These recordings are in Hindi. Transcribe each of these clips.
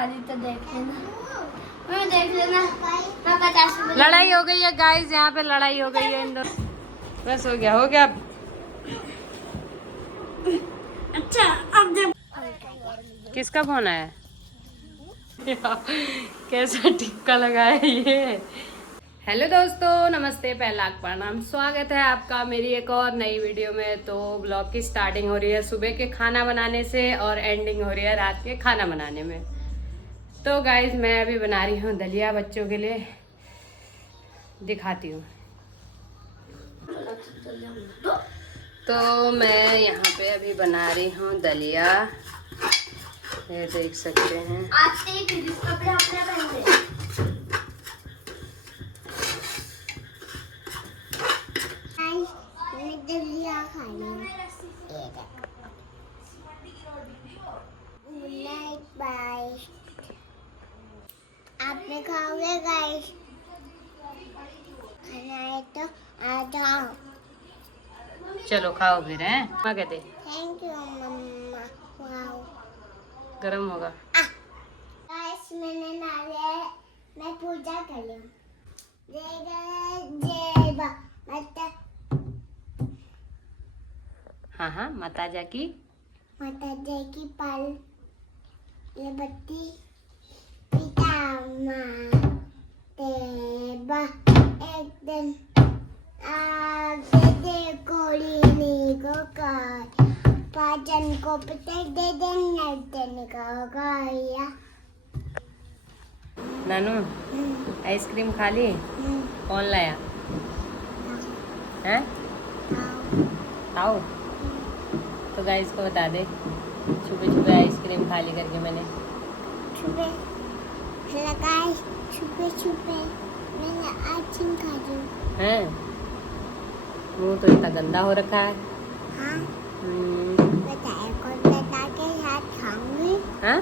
खा ली तो देख लेना, मैं देख लेना। मैं 50 लड़ाई हो गई है गाइस, यहाँ पे लड़ाई हो गई है इन दोनों। बस हो गया अब। अच्छा अब जब किसका फोन आया? कैसा टिक्का लगाया ये। हेलो दोस्तों, नमस्ते, पहला प्रणाम, स्वागत है आपका मेरी एक और नई वीडियो में। तो ब्लॉग की स्टार्टिंग हो रही है सुबह के खाना बनाने से और एंडिंग हो रही है रात के खाना बनाने में। तो गाइज मैं अभी बना रही हूँ दलिया बच्चों के लिए, दिखाती हूँ। तो मैं यहाँ पे अभी बना रही हूँ दलिया, ये देख सकते हैं। कपड़े अपने पहन दलिया खाने बाय। आपने खाओगे गाइस? खाना है तो आ जाओ। चलो खाओ फिर, हैं? क्या कहते? Thank you mamma. वाओ, गरम होगा। गाइस मैंने नाले मैं पूजा कर लूं। जय बा माता। हाँ, माता जा की पाल ये बत्ती पिता माँ देवा एक दिन आगे देखो लीनी को कर पाचन को पता दे देने का गाया। नानू आइसक्रीम खा ली? कौन लाया है? आओ तो गाइस को बता दे, छुपे छुपे आइसक्रीम खा ली करके मैंने। छुपे मैंने आइसक्रीम खा ली हैं? मुंह तो इतना गंदा हो रखा है। हाँ बताए कौन दादा के साथ खाऊंगी। हाँ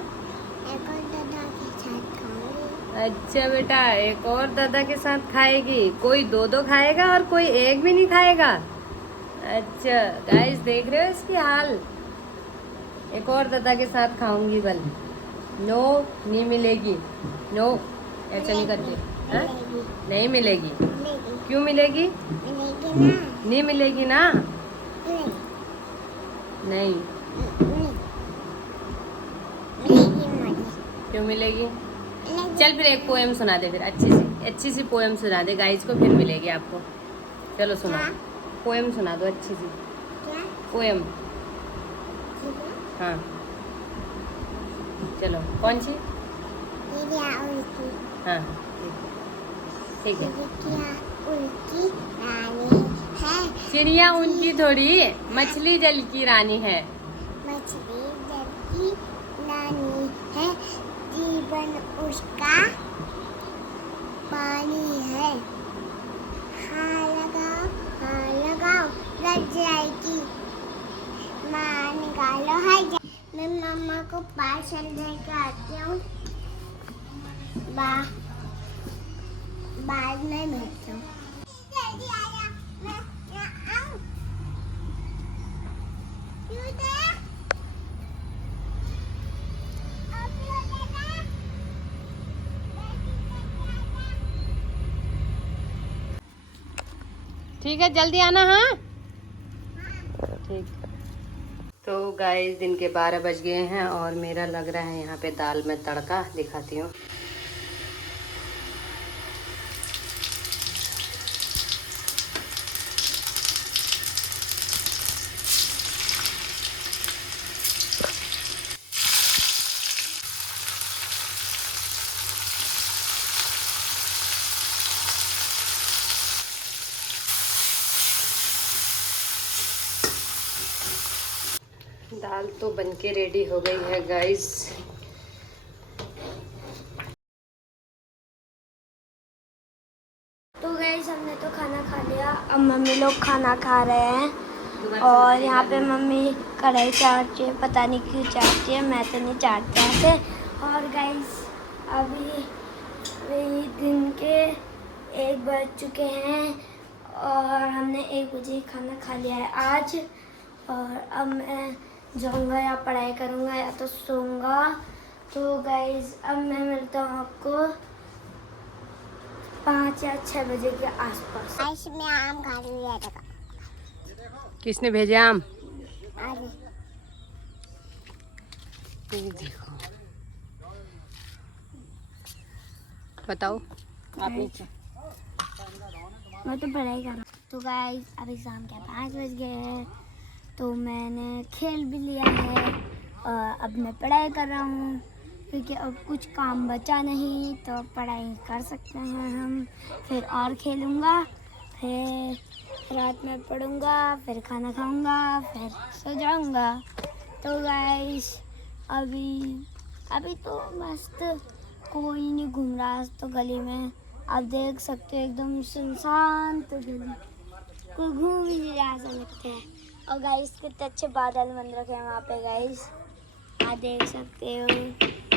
एक और दादा के साथ खाऊंगी। अच्छा बेटा, एक और दादा के साथ खाएगी? कोई दो खाएगा और कोई एक भी नहीं खाएगा? अच्छा गाइस देख रहे हो इसकी हाल, एक और दादा के साथ खाऊंगी बल। नो नहीं मिलेगी, नो ऐसा नहीं करती। हाँ? नहीं मिलेगी। क्यों मिलेगी? नहीं मिलेगी ना। नहीं क्यों मिलेगी? चल फिर एक पोएम सुना दे, फिर अच्छी सी पोएम सुना दे गाइस को, फिर मिलेगी आपको। चलो सुना, पोएम सुना दो अच्छी सी पोएम। हाँ चलो, कौन सी? हाँ ठीक है। चिड़िया उनकी थोड़ी, मछली जल की रानी है। मछली जल की रानी है, जीवन उसका पानी है। हाँ लगाओ लग जाएगी, माँ निकालो है। मैं मम्मा को पार्सल लेकर आती हूँ, बाद में मिलती हूँ। जल्दी आया, मैं यहाँ आऊँ। ठीक है जल्दी आना। हाँ ठीक। तो गाइस दिन के 12 बज गए हैं और मेरा लग रहा है यहाँ पे दाल में तड़का, दिखाती हूँ। दाल तो बनके रेडी हो गई है गाइस। तो गाइस हमने तो खाना खा लिया, अब मम्मी लोग खाना खा रहे हैं और यहाँ पे मम्मी कढ़ाई चाटती है, पता नहीं क्यों चाटती है, मैं तो नहीं चाटता ऐसे। और गाइस अभी दिन के 1 बज चुके हैं और हमने 1 बजे खाना खा लिया है आज। और अब मैं जाऊँगा या पढ़ाई करूँगा या तो सोऊंगा तो गाइज अब मैं मिलता हूँ आपको 5 या 6 बजे के आसपास। आज मैं आम खा रही हूँ। किसने भेजे आम? अरे ये देखो, बताओ आपने क्या? मैं तो पढ़ाई कर रहा हूँ। तो गाइज अभी शाम के 5 बज गए हैं, तो मैंने खेल भी लिया है और अब मैं पढ़ाई कर रहा हूँ क्योंकि अब कुछ काम बचा नहीं, तो पढ़ाई कर सकते हैं हम। फिर और खेलूँगा, फिर रात में पढ़ूँगा, फिर खाना खाऊँगा, फिर सो जाऊँगा। तो गाइस अभी तो मस्त कोई नहीं घूम रहा आज तो गली में। आप देख सकते हो एकदम सुनसान तो गली, कोई घूम ही नहीं रहा ऐसा लगता है। और गाइस कितने अच्छे बादल बन रखे हैं वहाँ पे गाइस, आप देख सकते हो।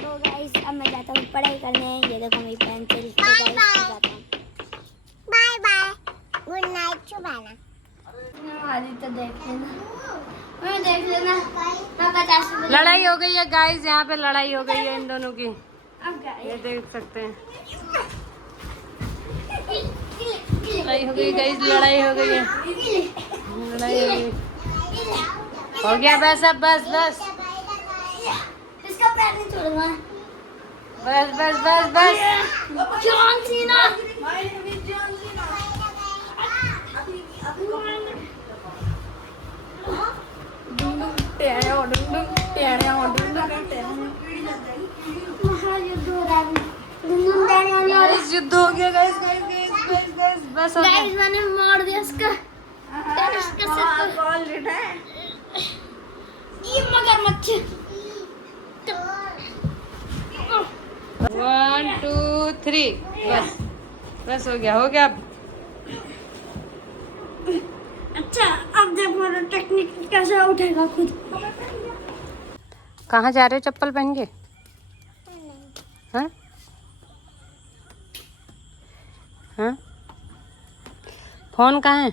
तो गाइस अब मैं जाता हूँ पढ़ाई करने। ये देखो मेरी पेंसिल। तो गाइस मैं जाता हूँ, बाय बाय, गुड नाइट शुभाना। तो देख लेना, मैं देख लेना। मैं 50 रुपये लड़ाई हो गई है गाइस, यहाँ पे लड़ाई हो गई है इन दोनों की, अब ये देख सकते हैं। लड़ाई हो गई गाइस, लड़ाई हो गई है, लड़ाई हो गई। हो गया बस, अब बस बस इसका पैर नहीं छोड़ूंगा। बस बस बस बस। John Cena. महायुद्ध हो रहा है। गाइस युद्ध हो गया guys, guys guys guys guys, बस हो गाइस गया। मैंने मार दिया इसका। ये मगरमच्छ। 1 2 3 बस बस हो गया, हो गया अब। अच्छा अब देखो टेक्निक कैसे उठेगा खुद। कहाँ जा रहे हो चप्पल पहन के? हाँ हाँ, फोन कहाँ है?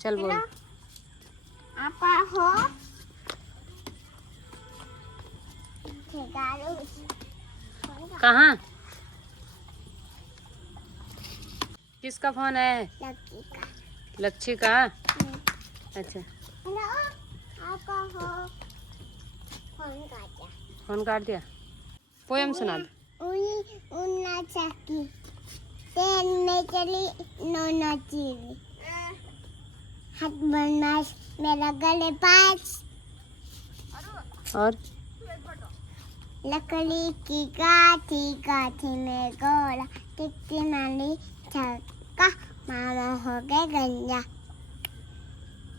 चल बोल। आपा हो कहाँ? किसका फोन है? लक्ष्मी का। अच्छा, आपा हो फोन काट दिया। पोयम सुना दे। उन्ना चाकी तेन में चली नोना चीली हाथ बनमास मेरा गले पास और लकड़ी की गाठी गाठी में गोला टिक्की माली छक्का मामा हो गए गंजा।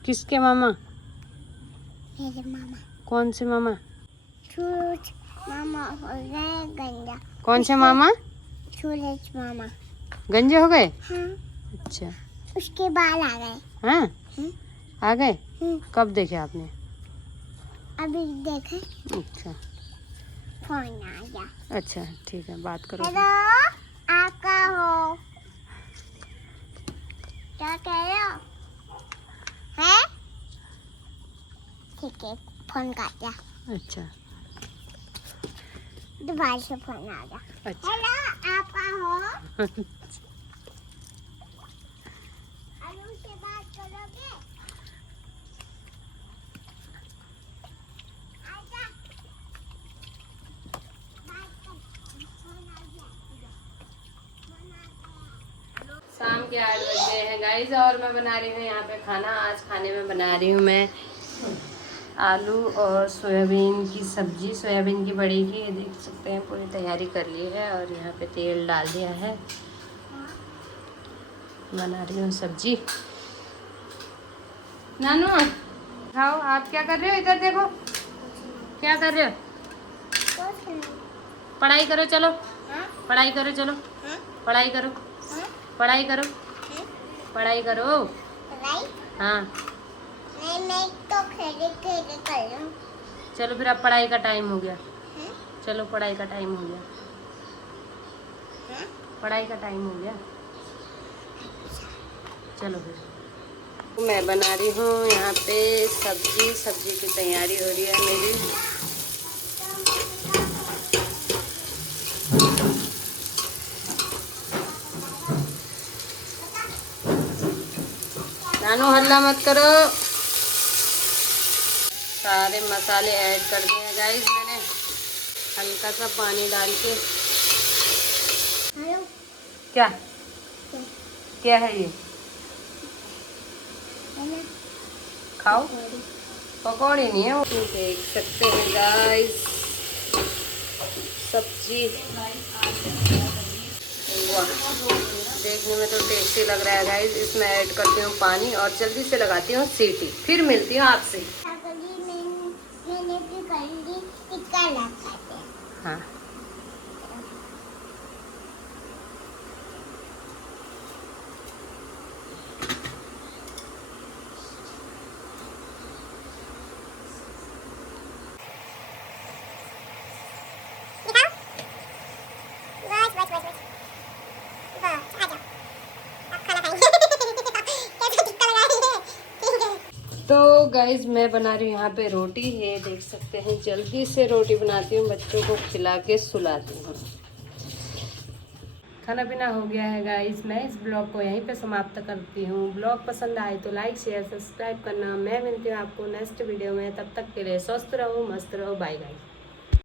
किसके मामा? मेरे मामा। कौन से मामा? सूरज मामा हो गए गंजा। कौन से मामा? सूरज मामा। गंजे हो गए? हाँ। अच्छा, उसके बाल आ गए। हाँ आ गए? कब देखे आपने? अभी देखे। अच्छा फोन आ गया। अच्छा ठीक है, बात करो। हेलो आपका हो क्या कह रहे हो? है ठीक है, फोन काट दिया। अच्छा दोबारा से फोन आ गया। अच्छा हेलो आपका हो, अरुण से बात करोगे? आजा बात कर, फोन आ गया। शाम के 8 बज गए हैं गाइस, और मैं बना रही हूँ यहाँ पे खाना। आज खाने में बना रही हूँ मैं आलू और सोयाबीन की सब्जी, सोयाबीन की बड़ी की। ये देख सकते हैं पूरी तैयारी कर ली है और यहाँ पे तेल डाल दिया है। बना रही हूँ सब्जी। नानू खाओ, आप क्या कर रहे हो? इधर देखो, क्या कर रहे हो? पढ़ाई करो, चलो पढ़ाई करो, चलो पढ़ाई करो, पढ़ाई करो, पढ़ाई करो। हाँ नहीं मैं तो खेले खेले कर रहा हूँ। चलो फिर, अब पढ़ाई का टाइम हो गया। चलो पढ़ाई का टाइम हो गया, पढ़ाई का टाइम हो गया। चलो फिर मैं बना रही हूँ यहाँ पे सब्जी। सब्जी की तैयारी हो रही है मेरी। अनु हल्ला मत करो। सारे मसाले ऐड कर दिए हैं गाइस मैंने, हल्का सा पानी डाल के। क्या क्या है ये? खाओ। पकौड़ी नहीं है वो। देख सकते हैं गाइस सब्जी, वाह देखने में तो टेस्टी लग रहा है गाइस। इसमें ऐड करती हूँ पानी और जल्दी से लगाती हूँ सीटी, फिर मिलती हूँ आपसे। हाँ तो गाइज मैं बना रही हूँ यहाँ पे रोटी है, देख सकते हैं। जल्दी से रोटी बनाती हूँ, बच्चों को खिला के सुलाती हूँ। खाना पीना हो गया है गाइज। मैं इस ब्लॉग को यहीं पे समाप्त करती हूँ। ब्लॉग पसंद आए तो लाइक शेयर सब्सक्राइब करना। मैं मिलती हूँ आपको नेक्स्ट वीडियो में, तब तक के लिए स्वस्थ रहो मस्त रहो, बाय गाइज।